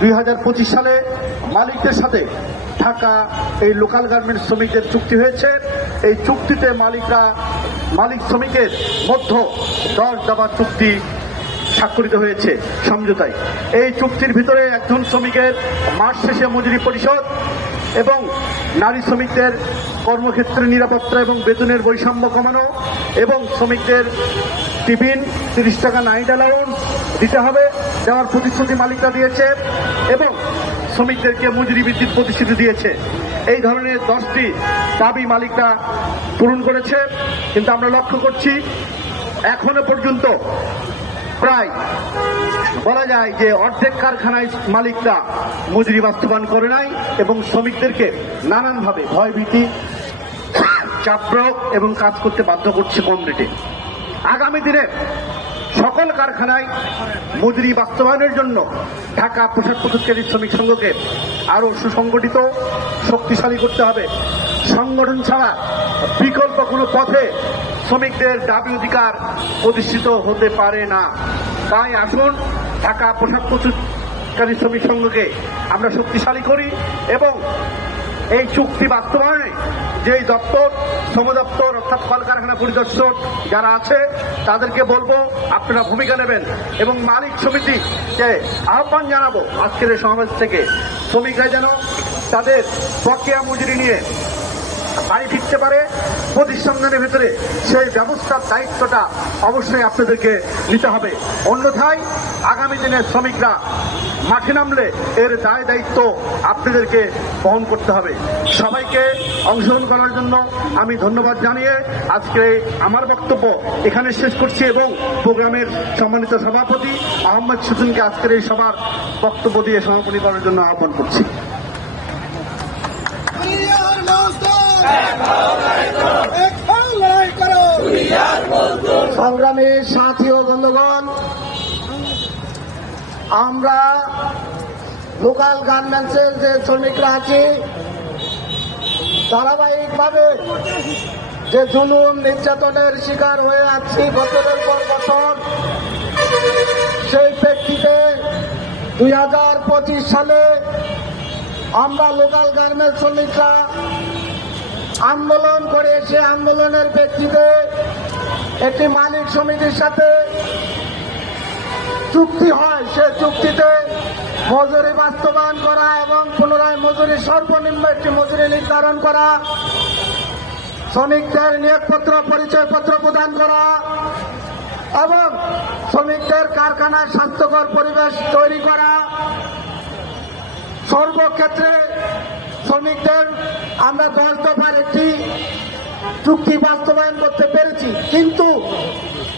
2025 সালে মালিকদের সাথে ঢাকা এই লোকাল গার্মেন্টস শ্রমিকদের চুক্তি হয়েছে। এই চুক্তিতে মালিক শ্রমিকের মধ্যে 10 দফা চুক্তি স্বাক্ষরিত হয়েছে সমঝোতায়। এই চুক্তির ভিতরে একজন শ্রমিকের মাস শেষে মজুরি পরিশোধ এবং নারী শ্রমিকদের কর্মক্ষেত্রে নিরাপত্তা এবং বেতনের বৈষম্য কমানো এবং শ্রমিকদের টিফিন 30 টাকা নাইট অ্যালাউন্স দিতে হবে, দেওয়ার প্রতিশ্রুতি মালিকরা দিয়েছে এবং শ্রমিকদেরকে মজুরি বৃদ্ধির প্রতিশ্রুতি দিয়েছে। এই ধরনের 10টি দাবি মালিকরা পূরণ করেছে। কিন্তু আমরা লক্ষ্য করছি এখনো পর্যন্ত প্রায় বলা যায় যে অর্ধেক কারখানায় মালিকরা মজুরি বাস্তবায়ন করে নাই এবং শ্রমিকদেরকে নানানভাবে ভয়ভীতি, চাপ প্রয়োগ এবং কাজ করতে বাধ্য করছে কম রেটে। আগামী দিনে সকল কারখানায় মজুরি বাস্তবায়নের জন্য ঢাকা পোশাক প্রস্তুতকারী শ্রমিক সংঘকে আরো সুসংগঠিত, শক্তিশালী করতে হবে। সংগঠন ছাড়া বিকল্প কোনো পথে শ্রমিকদের দাবি অধিকার প্রতিষ্ঠিত হতে পারে না। তাই আসুন ঢাকা পোশাক প্রস্তুতকারী শ্রমিক সংঘকে আমরা শক্তিশালী করি এবং এই চুক্তি বাস্তবায়নে যেই দপ্তর, শ্রম দপ্তর অর্থাৎ কলকারখানা পরিদর্শক যারা আছে তাদেরকে বলবো আপনারা ভূমিকা নেবেন এবং মালিক সমিতিকে আহ্বান জানাবো আজকের এই সমাবেশ থেকে শ্রমিকরা যেন তাদের বকেয়া মজুরি নিয়ে বাড়ি ফিরতে পারে। প্রতিষ্ঠানের ভিতরে সেই ব্যবস্থার দায়িত্বটা অবশ্যই আপনাদেরকে নিতে হবে, অন্যথায় আগামী দিনে শ্রমিকরা মাঠে নামলে এর দায় দায়িত্ব আপনাদেরকে বহন করতে হবে। সবাইকে অংশগ্রহণ করার জন্য আমি ধন্যবাদ জানিয়ে আজকে আমার বক্তব্য এখানে শেষ করছি এবং প্রোগ্রামের সম্মানিত সভাপতি আহমেদ সুজনকে আজকের এই সভার বক্তব্য দিয়ে সমাপনী করার জন্য আহ্বান করছি। সংগ্রামী সাথী ও বন্ধুগণ, আমরা লোকাল গার্মেন্টসের যে শ্রমিকরা আছি ধারাবাহিকভাবে যে জুলুম নির্যাতনের শিকার হয়ে আছি বছরের পর বছর, সেই প্রেক্ষিতে 2025 সালে আমরা লোকাল গার্মেন্টস শ্রমিকরা আন্দোলন করে সে আন্দোলনের প্রেক্ষিতে একটি মালিক সমিতির সাথে চুক্তি হয়। সে চুক্তিতে মজুরি বাস্তবায়ন করা এবং পুনরায় মজুরি সর্বনিম্ন একটি মজুরি নির্ধারণ করা, শ্রমিকদের নিয়োগপত্র পরিচয়পত্র প্রদান করা এবং শ্রমিকদের কারখানার স্বাস্থ্যকর পরিবেশ তৈরি করা, সর্বক্ষেত্রে শ্রমিকদের আমরা 10 দফার একটি চুক্তি বাস্তবায়ন করতে পেরেছি। কিন্তু